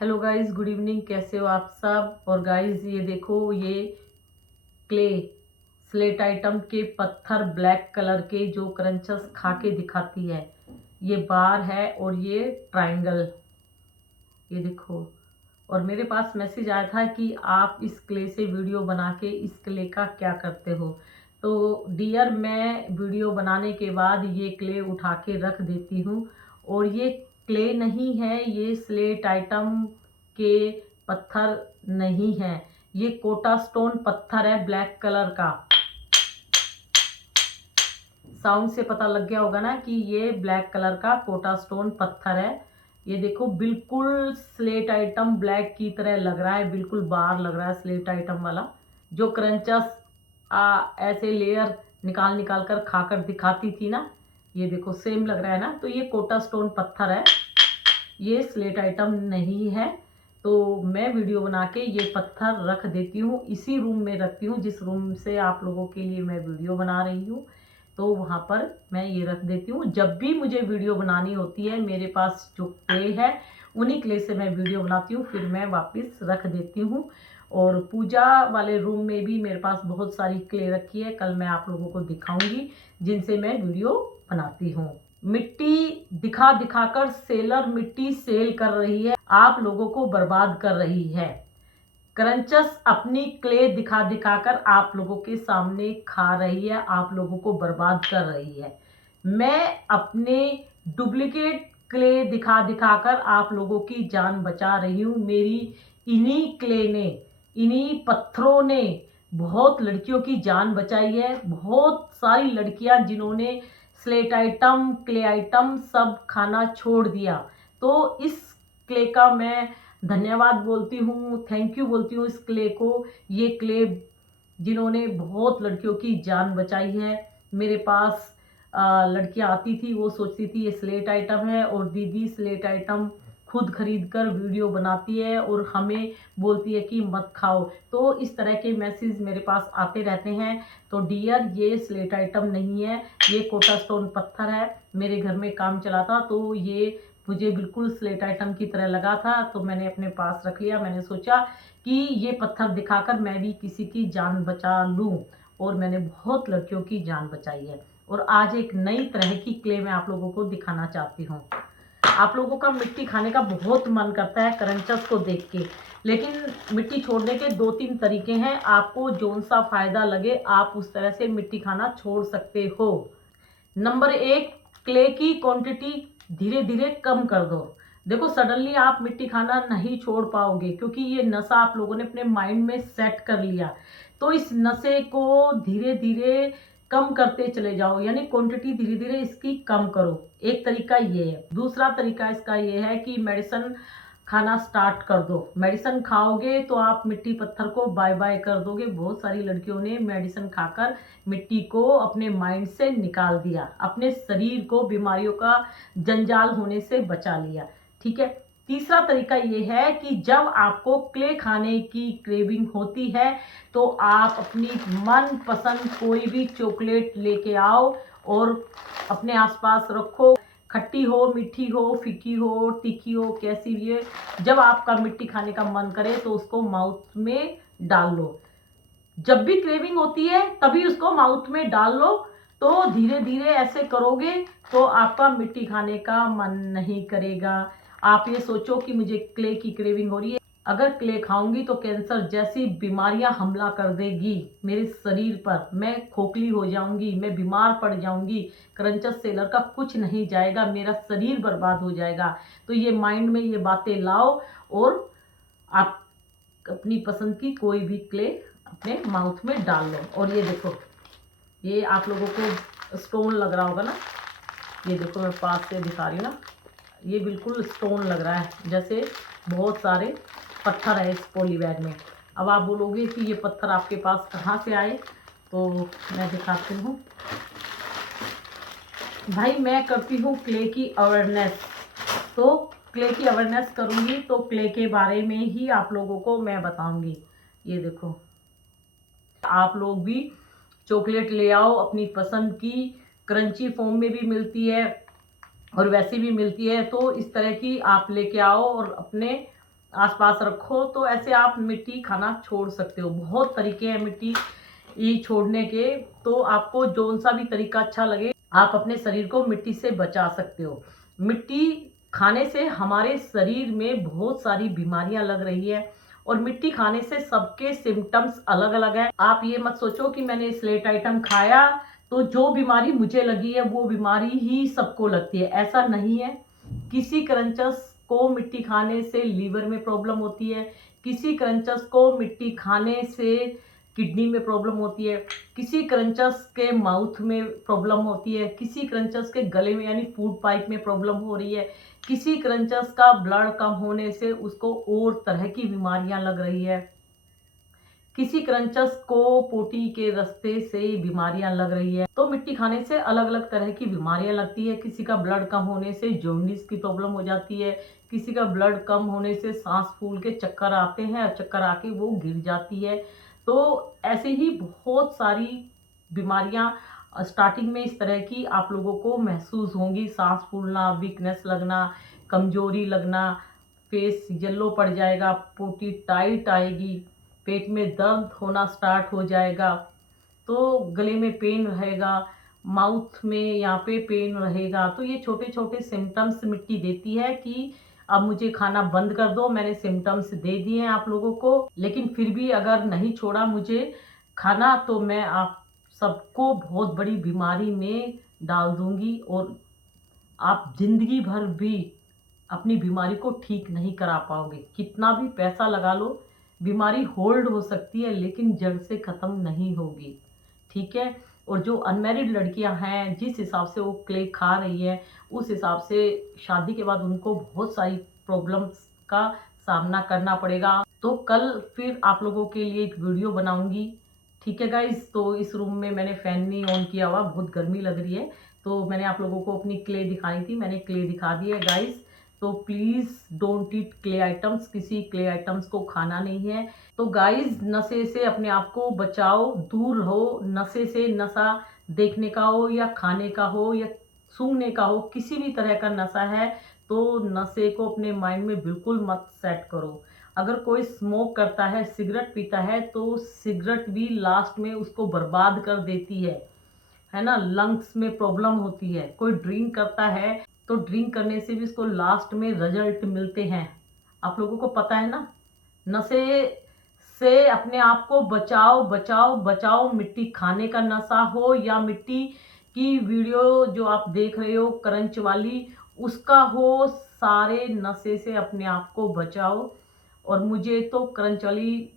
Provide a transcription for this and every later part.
Hello guys, good evening. कैसे हो आप सब। और गाइस ये देखो, ये क्ले स्लेट आइटम के पत्थर ब्लैक कलर के जो क्रंचस खा के दिखाती है। ये बार है और ये ट्रायंगल, ये देखो। और मेरे पास मैसेज आया था कि आप इस क्ले से वीडियो बना के इस क्ले का क्या करते हो। तो डियर, मैं वीडियो बनाने के बाद ये क्ले उठा के रख देती हूँ। और ये क्ले नहीं है, ये स्लेट आइटम के पत्थर नहीं है, ये कोटा स्टोन पत्थर है ब्लैक कलर का। साउंड से पता लग गया होगा ना कि ये ब्लैक कलर का कोटा स्टोन पत्थर है। ये देखो, बिल्कुल स्लेट आइटम ब्लैक की तरह लग रहा है, बिल्कुल बार लग रहा है स्लेट आइटम वाला। जो क्रंचस ऐसे लेयर निकाल निकाल कर खाकर दिखाती थी ना, ये देखो सेम लग रहा है ना। तो ये कोटा स्टोन पत्थर है, ये स्लेट आइटम नहीं है। तो मैं वीडियो बना के ये पत्थर रख देती हूँ, इसी रूम में रखती हूँ जिस रूम से आप लोगों के लिए मैं वीडियो बना रही हूँ। तो वहाँ पर मैं ये रख देती हूँ। जब भी मुझे वीडियो बनानी होती है, मेरे पास जो क्ले है उन्हीं क्ले से मैं वीडियो बनाती हूँ, फिर मैं वापस रख देती हूँ। और पूजा वाले रूम में भी मेरे पास बहुत सारी क्ले रखी है, कल मैं आप लोगों को दिखाऊंगी जिनसे मैं वीडियो बनाती हूँ। मिट्टी दिखा दिखाकर सेलर मिट्टी सेल कर रही है, आप लोगों को बर्बाद कर रही है। क्रंचस अपनी क्ले दिखा दिखाकर आप लोगों के सामने खा रही है, आप लोगों को बर्बाद कर रही है। मैं अपने डुप्लीकेट क्ले दिखा दिखाकर आप लोगों की जान बचा रही हूँ। मेरी इन्हीं क्ले ने, इन्हीं पत्थरों ने बहुत लड़कियों की जान बचाई है। बहुत सारी लड़कियां जिन्होंने स्लेट आइटम, क्ले आइटम सब खाना छोड़ दिया। तो इस क्ले का मैं धन्यवाद बोलती हूँ, थैंक यू बोलती हूँ इस क्ले को। ये क्ले जिन्होंने बहुत लड़कियों की जान बचाई है। मेरे पास लड़कियां आती थी, वो सोचती थी ये स्लेट आइटम है, और दीदी स्लेट आइटम खुद खरीद कर वीडियो बनाती है और हमें बोलती है कि मत खाओ। तो इस तरह के मैसेज मेरे पास आते रहते हैं। तो डियर, ये स्लेट आइटम नहीं है, ये कोटा स्टोन पत्थर है। मेरे घर में काम चला था तो ये मुझे बिल्कुल स्लेट आइटम की तरह लगा था, तो मैंने अपने पास रख लिया। मैंने सोचा कि ये पत्थर दिखाकर मैं भी किसी की जान बचा लूं, और मैंने बहुत लड़कियों की जान बचाई है। और आज एक नई तरह की क्ले मैं आप लोगों को दिखाना चाहती हूँ। आप लोगों का मिट्टी खाने का बहुत मन करता है क्रंचस को देख के, लेकिन मिट्टी छोड़ने के 2-3 तरीके हैं। आपको जोन सा फायदा लगे आप उस तरह से मिट्टी खाना छोड़ सकते हो। नंबर 1, क्ले की क्वांटिटी धीरे धीरे कम कर दो। देखो, सडनली आप मिट्टी खाना नहीं छोड़ पाओगे, क्योंकि ये नशा आप लोगों ने अपने माइंड में सेट कर लिया। तो इस नशे को धीरे धीरे कम करते चले जाओ, यानी क्वांटिटी धीरे धीरे इसकी कम करो। एक तरीका ये है। दूसरा तरीका इसका ये है कि मेडिसिन खाना स्टार्ट कर दो। मेडिसिन खाओगे तो आप मिट्टी पत्थर को बाय बाय कर दोगे। बहुत सारी लड़कियों ने मेडिसिन खाकर मिट्टी को अपने माइंड से निकाल दिया, अपने शरीर को बीमारियों का जंजाल होने से बचा लिया। ठीक है। तीसरा तरीका ये है कि जब आपको क्ले खाने की क्रेविंग होती है तो आप अपनी मन पसंद कोई भी चॉकलेट लेके आओ और अपने आसपास रखो। खट्टी हो, मीठी हो, फीकी हो, तीखी हो, कैसी भी है, जब आपका मिट्टी खाने का मन करे तो उसको माउथ में डाल लो। जब भी क्रेविंग होती है तभी उसको माउथ में डाल लो। तो धीरे धीरे ऐसे करोगे तो आपका मिट्टी खाने का मन नहीं करेगा। आप ये सोचो कि मुझे क्ले की क्रेविंग हो रही है, अगर क्ले खाऊंगी तो कैंसर जैसी बीमारियां हमला कर देगी मेरे शरीर पर, मैं खोखली हो जाऊंगी, मैं बीमार पड़ जाऊंगी, क्रंचस सेलर का कुछ नहीं जाएगा, मेरा शरीर बर्बाद हो जाएगा। तो ये माइंड में ये बातें लाओ और आप अपनी पसंद की कोई भी क्ले अपने माउथ में डाल लो। और ये देखो, ये आप लोगों को स्टोन लग रहा होगा ना, ये देखो मैं पास से दिखा रही हूँ ना, ये बिल्कुल स्टोन लग रहा है, जैसे बहुत सारे पत्थर है इस पॉली बैग में। अब आप बोलोगे कि ये पत्थर आपके पास कहाँ से आए, तो मैं दिखाती हूँ। भाई, मैं करती हूँ क्ले की अवेयरनेस, तो क्ले की अवेयरनेस करूँगी तो क्ले के बारे में ही आप लोगों को मैं बताऊँगी। ये देखो, आप लोग भी चॉकलेट ले आओ अपनी पसंद की, क्रंची फॉर्म में भी मिलती है और वैसी भी मिलती है। तो इस तरह की आप लेके आओ और अपने आसपास रखो, तो ऐसे आप मिट्टी खाना छोड़ सकते हो। बहुत तरीके हैं मिट्टी ये छोड़ने के, तो आपको जौन सा भी तरीका अच्छा लगे आप अपने शरीर को मिट्टी से बचा सकते हो। मिट्टी खाने से हमारे शरीर में बहुत सारी बीमारियां लग रही है, और मिट्टी खाने से सबके सिम्टम्स अलग अलग है। आप ये मत सोचो कि मैंने स्लेट आइटम खाया तो जो बीमारी मुझे लगी है वो बीमारी ही सबको लगती है, ऐसा नहीं है। किसी क्रंचस को मिट्टी खाने से लीवर में प्रॉब्लम होती है, किसी क्रंचस को मिट्टी खाने से किडनी में प्रॉब्लम होती है, किसी क्रंचस के माउथ में प्रॉब्लम होती है, किसी क्रंचस के गले में यानी फूड पाइप में प्रॉब्लम हो रही है, किसी क्रंचस का ब्लड कम होने से उसको और तरह की बीमारियां लग रही है, किसी क्रंचस को पोटी के रास्ते से बीमारियां लग रही है। तो मिट्टी खाने से अलग अलग तरह की बीमारियां लगती है। किसी का ब्लड कम होने से जॉन्डिस की प्रॉब्लम हो जाती है, किसी का ब्लड कम होने से सांस फूल के चक्कर आते हैं और चक्कर आके वो गिर जाती है। तो ऐसे ही बहुत सारी बीमारियां स्टार्टिंग में इस तरह की आप लोगों को महसूस होंगी। सांस फूलना, वीकनेस लगना, कमजोरी लगना, फेस येलो पड़ जाएगा, पोटी टाइट आएगी, पेट में दर्द होना स्टार्ट हो जाएगा, तो गले में पेन रहेगा, माउथ में यहाँ पे पेन रहेगा। तो ये छोटे छोटे सिम्टम्स मिट्टी देती है कि अब मुझे खाना बंद कर दो। मैंने सिम्टम्स दे दिए हैं आप लोगों को, लेकिन फिर भी अगर नहीं छोड़ा मुझे खाना तो मैं आप सबको बहुत बड़ी बीमारी में डाल दूंगी, और आप जिंदगी भर भी अपनी बीमारी को ठीक नहीं करा पाओगे। कितना भी पैसा लगा लो, बीमारी होल्ड हो सकती है लेकिन जड़ से ख़त्म नहीं होगी, ठीक है। और जो अनमैरिड लड़कियां हैं, जिस हिसाब से वो क्ले खा रही है, उस हिसाब से शादी के बाद उनको बहुत सारी प्रॉब्लम्स का सामना करना पड़ेगा। तो कल फिर आप लोगों के लिए एक वीडियो बनाऊंगी, ठीक है गाइज। तो इस रूम में मैंने फ़ैन नहीं ऑन किया हुआ, बहुत गर्मी लग रही है, तो मैंने आप लोगों को अपनी क्ले दिखानी थी, मैंने क्ले दिखा दी है गाइज। तो please don't eat clay items, किसी क्ले आइटम्स को खाना नहीं है। तो गाइज नशे से अपने आप को बचाओ, दूर रहो नशे से। नशा देखने का हो या खाने का हो या सूंघने का हो, किसी भी तरह का नशा है तो नशे को अपने माइंड में बिल्कुल मत सेट करो। अगर कोई स्मोक करता है, सिगरेट पीता है, तो सिगरेट भी लास्ट में उसको बर्बाद कर देती है ना, लंग्स में प्रॉब्लम होती है। कोई ड्रिंक करता है तो ड्रिंक करने से भी उसको लास्ट में रिजल्ट मिलते हैं, आप लोगों को पता है ना। नशे से अपने आप को बचाओ बचाओ बचाओ। मिट्टी खाने का नशा हो या मिट्टी की वीडियो जो आप देख रहे हो क्रंच वाली, उसका हो, सारे नशे से अपने आप को बचाओ। और मुझे तो क्रंच वाली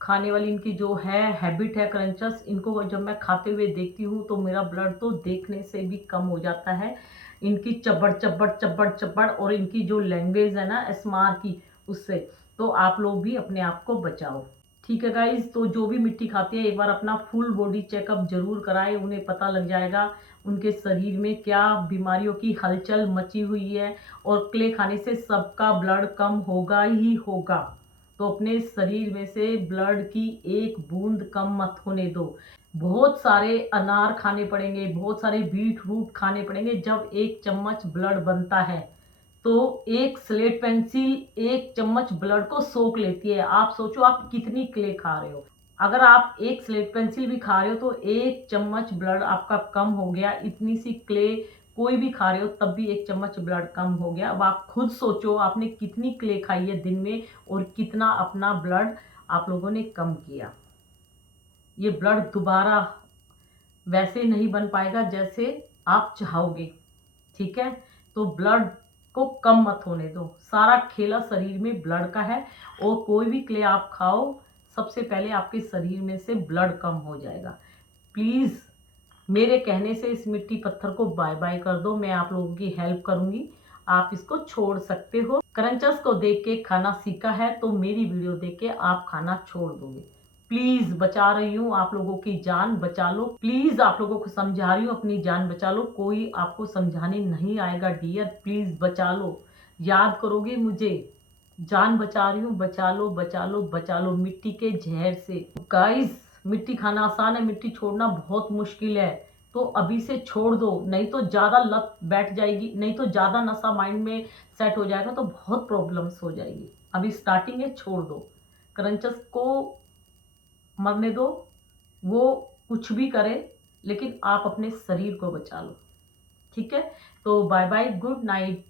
खाने वाली इनकी जो है हैबिट है क्रंचस, इनको जब मैं खाते हुए देखती हूँ तो मेरा ब्लड तो देखने से भी कम हो जाता है। इनकी चब्बड़ चब्बड़ चब्बड़ चब्बड़ और इनकी जो लैंग्वेज है ना एसमार की, उससे तो आप लोग भी अपने आप को बचाओ, ठीक है गाइज। तो जो भी मिट्टी खाते हैं एक बार अपना फुल बॉडी चेकअप जरूर कराएं, उन्हें पता लग जाएगा उनके शरीर में क्या बीमारियों की हलचल मची हुई है। और क्ले खाने से सबका ब्लड कम होगा ही होगा, तो अपने शरीर में से ब्लड की एक बूंद कम मत होने दो। बहुत सारे अनार खाने पड़ेंगे, बहुत सारे बीट रूट खाने पड़ेंगे जब एक चम्मच ब्लड बनता है। तो एक स्लेट पेंसिल एक चम्मच ब्लड को सोख लेती है। आप सोचो आप कितनी क्ले खा रहे हो। अगर आप एक स्लेट पेंसिल भी खा रहे हो तो एक चम्मच ब्लड आपका कम हो गया। इतनी सी क्ले कोई भी खा रहे हो तब भी एक चम्मच ब्लड कम हो गया। अब आप खुद सोचो आपने कितनी क्ले खाई है दिन में और कितना अपना ब्लड आप लोगों ने कम किया। ये ब्लड दोबारा वैसे नहीं बन पाएगा जैसे आप चाहोगे, ठीक है। तो ब्लड को कम मत होने दो, सारा खेला शरीर में ब्लड का है। और कोई भी क्ले आप खाओ, सबसे पहले आपके शरीर में से ब्लड कम हो जाएगा। प्लीज़ मेरे कहने से इस मिट्टी पत्थर को बाय बाय कर दो, मैं आप लोगों की हेल्प करूंगी, आप इसको छोड़ सकते हो। क्रंचस को देख के खाना सीखा है तो मेरी वीडियो देख के आप खाना छोड़ दोगे। प्लीज बचा रही हूँ आप लोगों की जान, बचा लो प्लीज। आप लोगों को समझा रही हूँ अपनी जान बचा लो, कोई आपको समझाने नहीं आएगा डियर, प्लीज बचा लो। याद करोगे मुझे, जान बचा रही हूँ, बचा लो बचा लो बचा लो मिट्टी के जहर से। गाइस मिट्टी खाना आसान है, मिट्टी छोड़ना बहुत मुश्किल है। तो अभी से छोड़ दो, नहीं तो ज़्यादा लत बैठ जाएगी, नहीं तो ज़्यादा नशा माइंड में सेट हो जाएगा तो बहुत प्रॉब्लम्स हो जाएगी। अभी स्टार्टिंग है, छोड़ दो। क्रंचेस को मरने दो, वो कुछ भी करे, लेकिन आप अपने शरीर को बचा लो। ठीक है? तो बाय बाय, गुड नाइट।